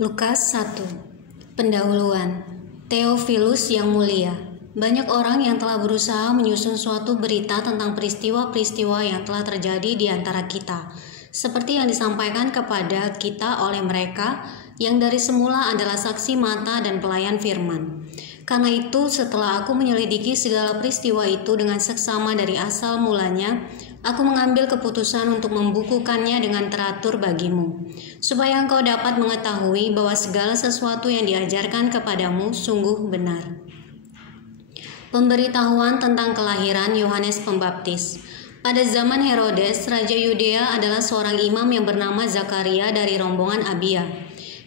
Lukas 1. Pendahuluan. Theophilus yang mulia, banyak orang yang telah berusaha menyusun suatu berita tentang peristiwa-peristiwa yang telah terjadi di antara kita, seperti yang disampaikan kepada kita oleh mereka yang dari semula adalah saksi mata dan pelayan firman. Karena itu, setelah aku menyelidiki segala peristiwa itu dengan seksama dari asal mulanya, aku mengambil keputusan untuk membukukannya dengan teratur bagimu, supaya engkau dapat mengetahui bahwa segala sesuatu yang diajarkan kepadamu sungguh benar. Pemberitahuan tentang kelahiran Yohanes Pembaptis. Pada zaman Herodes, Raja Yudea adalah seorang imam yang bernama Zakaria dari rombongan Abia.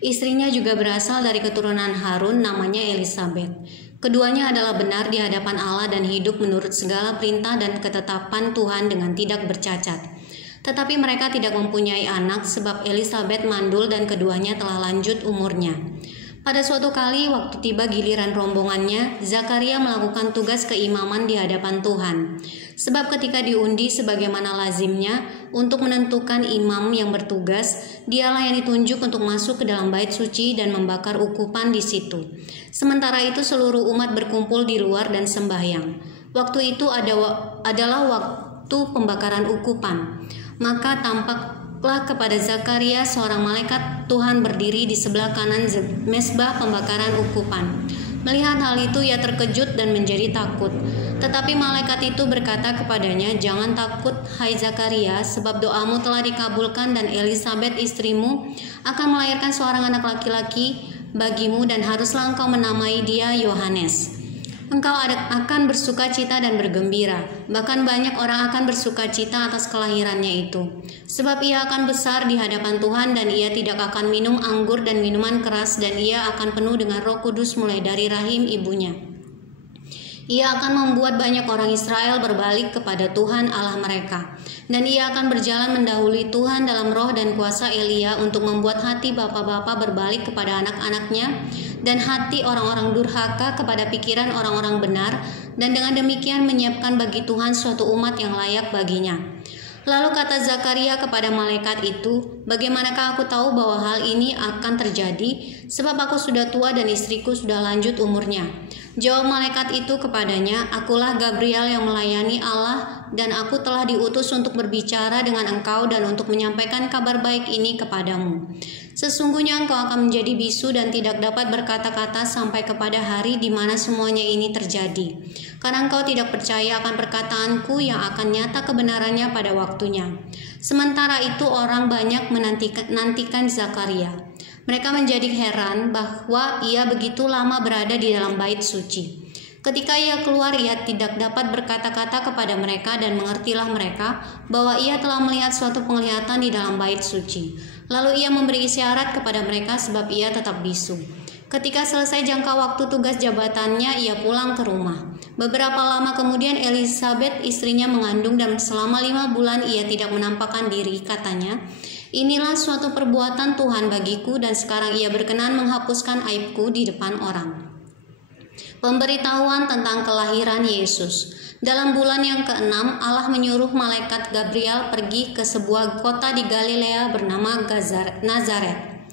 Istrinya juga berasal dari keturunan Harun, namanya Elisabet. Keduanya adalah benar di hadapan Allah dan hidup menurut segala perintah dan ketetapan Tuhan dengan tidak bercacat. Tetapi mereka tidak mempunyai anak sebab Elisabet mandul dan keduanya telah lanjut umurnya. Pada suatu kali waktu tiba giliran rombongannya, Zakaria melakukan tugas keimaman di hadapan Tuhan. Sebab ketika diundi sebagaimana lazimnya untuk menentukan imam yang bertugas, dialah yang ditunjuk untuk masuk ke dalam bait suci dan membakar ukupan di situ. Sementara itu seluruh umat berkumpul di luar dan sembahyang. Waktu itu adalah waktu pembakaran ukupan. Maka tampaklah kepada Zakaria seorang malaikat Tuhan berdiri di sebelah kanan mezbah pembakaran ukupan. Melihat hal itu ia terkejut dan menjadi takut. Tetapi malaikat itu berkata kepadanya, "Jangan takut, hai Zakaria, sebab doamu telah dikabulkan dan Elisabet istrimu akan melahirkan seorang anak laki-laki bagimu dan haruslah engkau menamai dia Yohanes. Engkau akan bersuka cita dan bergembira, bahkan banyak orang akan bersuka cita atas kelahirannya itu. Sebab ia akan besar di hadapan Tuhan dan ia tidak akan minum anggur dan minuman keras dan ia akan penuh dengan Roh Kudus mulai dari rahim ibunya. Ia akan membuat banyak orang Israel berbalik kepada Tuhan Allah mereka. Dan ia akan berjalan mendahului Tuhan dalam roh dan kuasa Elia untuk membuat hati bapa-bapa berbalik kepada anak-anaknya dan hati orang-orang durhaka kepada pikiran orang-orang benar, dan dengan demikian menyiapkan bagi Tuhan suatu umat yang layak baginya." Lalu kata Zakaria kepada malaikat itu, "Bagaimanakah aku tahu bahwa hal ini akan terjadi? Sebab aku sudah tua dan istriku sudah lanjut umurnya." Jawab malaikat itu kepadanya, "Akulah Gabriel yang melayani Allah dan aku telah diutus untuk berbicara dengan engkau dan untuk menyampaikan kabar baik ini kepadamu. Sesungguhnya engkau akan menjadi bisu dan tidak dapat berkata-kata sampai kepada hari di mana semuanya ini terjadi. Karena engkau tidak percaya akan perkataanku yang akan nyata kebenarannya pada waktunya." Sementara itu orang banyak menantikan Zakaria. Mereka menjadi heran bahwa ia begitu lama berada di dalam bait suci. Ketika ia keluar, ia tidak dapat berkata-kata kepada mereka dan mengertilah mereka bahwa ia telah melihat suatu penglihatan di dalam bait suci. Lalu ia memberi isyarat kepada mereka sebab ia tetap bisu. Ketika selesai jangka waktu tugas jabatannya, ia pulang ke rumah. Beberapa lama kemudian Elisabet istrinya mengandung dan selama 5 bulan ia tidak menampakkan diri, katanya, "Inilah suatu perbuatan Tuhan bagiku dan sekarang ia berkenan menghapuskan aibku di depan orang." Pemberitahuan tentang kelahiran Yesus. Dalam bulan yang ke-6, Allah menyuruh malaikat Gabriel pergi ke sebuah kota di Galilea bernama Nazaret,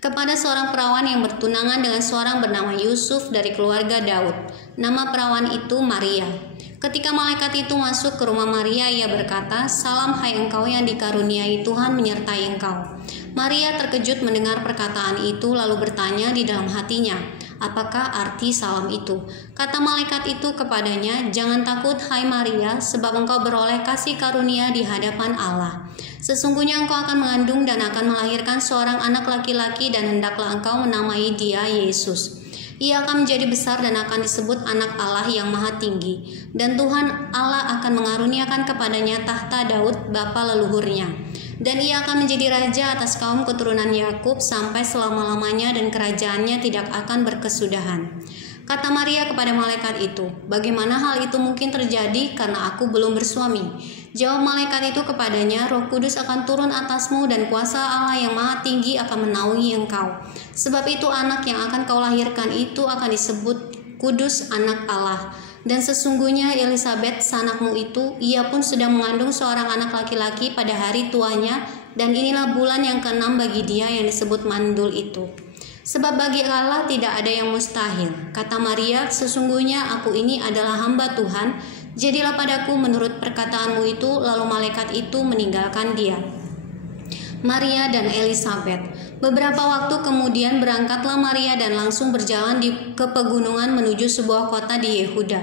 kepada seorang perawan yang bertunangan dengan seorang bernama Yusuf dari keluarga Daud. Nama perawan itu Maria. Ketika malaikat itu masuk ke rumah Maria, ia berkata, "Salam hai engkau yang dikaruniai Tuhan menyertai engkau." Maria terkejut mendengar perkataan itu lalu bertanya di dalam hatinya, "Apakah arti salam itu?" Kata malaikat itu kepadanya, "Jangan takut hai Maria, sebab engkau beroleh kasih karunia di hadapan Allah. Sesungguhnya engkau akan mengandung dan akan melahirkan seorang anak laki-laki dan hendaklah engkau menamai dia Yesus. Ia akan menjadi besar dan akan disebut anak Allah yang maha tinggi. Dan Tuhan Allah akan mengaruniakan kepadanya tahta Daud bapa leluhurnya. Dan ia akan menjadi raja atas kaum keturunan Yakub sampai selama-lamanya dan kerajaannya tidak akan berkesudahan." Kata Maria kepada malaikat itu, "Bagaimana hal itu mungkin terjadi karena aku belum bersuami?" Jawab malaikat itu kepadanya, "Roh Kudus akan turun atasmu dan kuasa Allah yang maha tinggi akan menaungi engkau. Sebab itu anak yang akan kau lahirkan itu akan disebut Kudus anak Allah. Dan sesungguhnya Elisabet sanakmu itu, ia pun sedang mengandung seorang anak laki-laki pada hari tuanya, dan inilah bulan yang ke-6 bagi dia yang disebut mandul itu. Sebab bagi Allah tidak ada yang mustahil. Kata Maria, sesungguhnya aku ini adalah hamba Tuhan, jadilah padaku menurut perkataanmu itu. Lalu malaikat itu meninggalkan dia. Maria dan Elisabet. Beberapa waktu kemudian berangkatlah Maria dan langsung berjalan ke pegunungan menuju sebuah kota di Yehuda.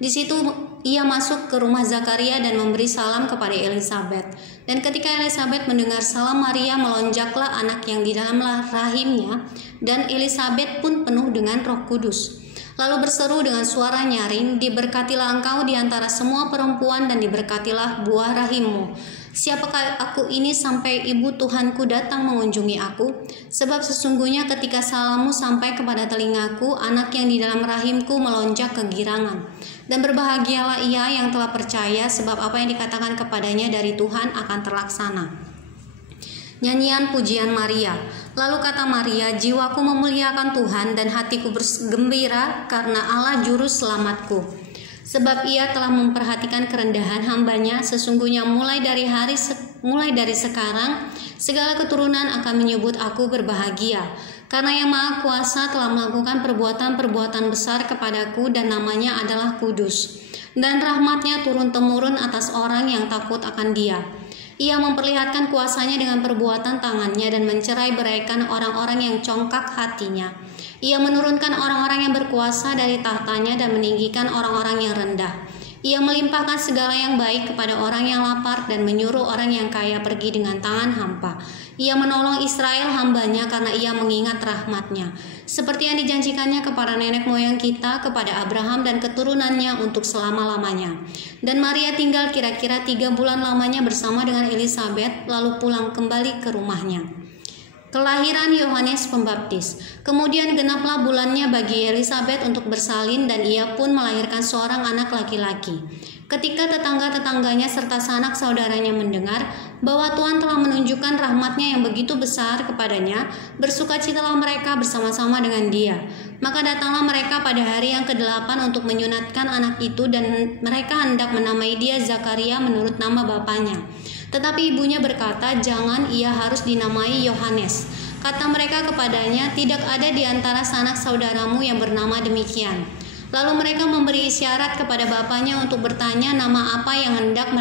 Di situ ia masuk ke rumah Zakaria dan memberi salam kepada Elisabet. Dan ketika Elisabet mendengar salam Maria, melonjaklah anak yang di dalam rahimnya, dan Elisabet pun penuh dengan Roh Kudus. Lalu berseru dengan suara nyaring, diberkatilah engkau di antara semua perempuan dan diberkatilah buah rahimmu. Siapakah aku ini sampai ibu Tuhanku datang mengunjungi aku? Sebab sesungguhnya ketika salammu sampai kepada telingaku, anak yang di dalam rahimku melonjak kegirangan. Dan berbahagialah ia yang telah percaya, sebab apa yang dikatakan kepadanya dari Tuhan akan terlaksana. Nyanyian pujian Maria. Lalu kata Maria, jiwaku memuliakan Tuhan dan hatiku bergembira karena Allah juru selamatku. Sebab ia telah memperhatikan kerendahan hambanya. Sesungguhnya mulai dari sekarang segala keturunan akan menyebut aku berbahagia, karena yang Maha Kuasa telah melakukan perbuatan-perbuatan besar kepadaku, dan namanya adalah kudus, dan rahmatnya turun-temurun atas orang yang takut akan dia. Ia memperlihatkan kuasanya dengan perbuatan tangannya dan mencerai-beraikan orang-orang yang congkak hatinya. Ia menurunkan orang-orang yang berkuasa dari tahtanya dan meninggikan orang-orang yang rendah. Ia melimpahkan segala yang baik kepada orang yang lapar dan menyuruh orang yang kaya pergi dengan tangan hampa. Ia menolong Israel hambanya karena ia mengingat rahmatnya, seperti yang dijanjikannya kepada nenek moyang kita, kepada Abraham dan keturunannya untuk selama-lamanya. Dan Maria tinggal kira-kira 3 bulan lamanya bersama dengan Elisabet, lalu pulang kembali ke rumahnya. Kelahiran Yohanes Pembaptis. Kemudian genaplah bulannya bagi Elisabet untuk bersalin, dan ia pun melahirkan seorang anak laki-laki. Ketika tetangga-tetangganya serta sanak saudaranya mendengar bahwa Tuhan telah menunjukkan rahmatnya yang begitu besar kepadanya, bersukacitalah mereka bersama-sama dengan dia. Maka datanglah mereka pada hari yang ke-8 untuk menyunatkan anak itu, dan mereka hendak menamai dia Zakaria menurut nama bapaknya. Tetapi ibunya berkata, jangan, ia harus dinamai Yohanes. Kata mereka kepadanya, tidak ada di antara sanak saudaramu yang bernama demikian. Lalu mereka memberi isyarat kepada bapaknya untuk bertanya nama apa yang hendak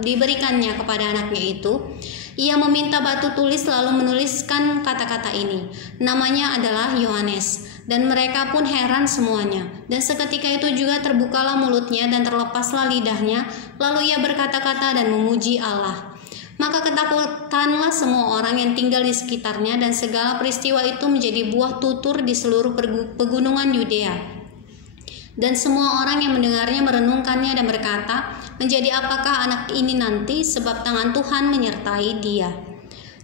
diberikannya kepada anaknya itu. Ia meminta batu tulis lalu menuliskan kata-kata ini. Namanya adalah Yohanes. Dan mereka pun heran semuanya. Dan seketika itu juga terbukalah mulutnya dan terlepaslah lidahnya. Lalu ia berkata-kata dan memuji Allah. Maka ketakutanlah semua orang yang tinggal di sekitarnya, dan segala peristiwa itu menjadi buah tutur di seluruh pegunungan Yudea. Dan semua orang yang mendengarnya merenungkannya dan berkata, menjadi apakah anak ini nanti, sebab tangan Tuhan menyertai dia.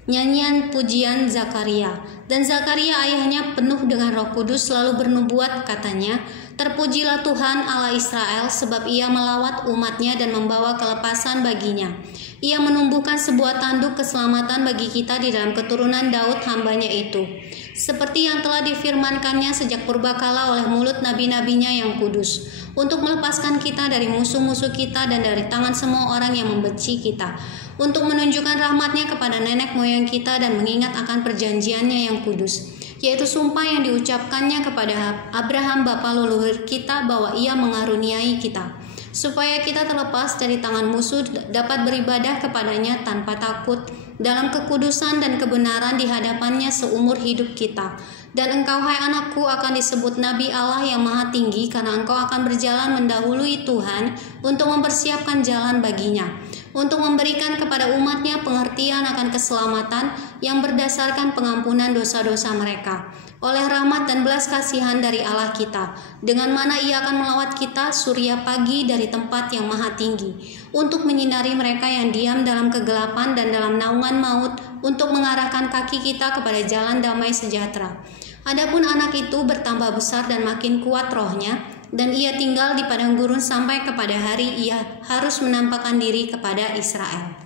Nyanyian pujian Zakaria. Dan Zakaria ayahnya penuh dengan Roh Kudus lalu bernubuat, katanya, terpujilah Tuhan Allah Israel, sebab ia melawat umatnya dan membawa kelepasan baginya. Ia menumbuhkan sebuah tanduk keselamatan bagi kita di dalam keturunan Daud hambanya itu, seperti yang telah difirmankannya sejak purbakala oleh mulut nabi-nabinya yang kudus, untuk melepaskan kita dari musuh-musuh kita dan dari tangan semua orang yang membenci kita, untuk menunjukkan rahmatnya kepada nenek moyang kita dan mengingat akan perjanjiannya yang kudus, yaitu sumpah yang diucapkannya kepada Abraham bapa leluhur kita bahwa ia mengaruniai kita, supaya kita terlepas dari tangan musuh dapat beribadah kepadanya tanpa takut dalam kekudusan dan kebenaran di hadapannya seumur hidup kita. Dan engkau, hai anakku, akan disebut Nabi Allah yang Maha Tinggi, karena engkau akan berjalan mendahului Tuhan untuk mempersiapkan jalan baginya, untuk memberikan kepada umatnya pengertian akan keselamatan yang berdasarkan pengampunan dosa-dosa mereka, oleh rahmat dan belas kasihan dari Allah kita, dengan mana ia akan melawat kita surya pagi dari tempat yang maha tinggi, untuk menyinari mereka yang diam dalam kegelapan dan dalam naungan maut, untuk mengarahkan kaki kita kepada jalan damai sejahtera. Adapun anak itu bertambah besar dan makin kuat rohnya, dan ia tinggal di padang gurun sampai kepada hari ia harus menampakkan diri kepada Israel.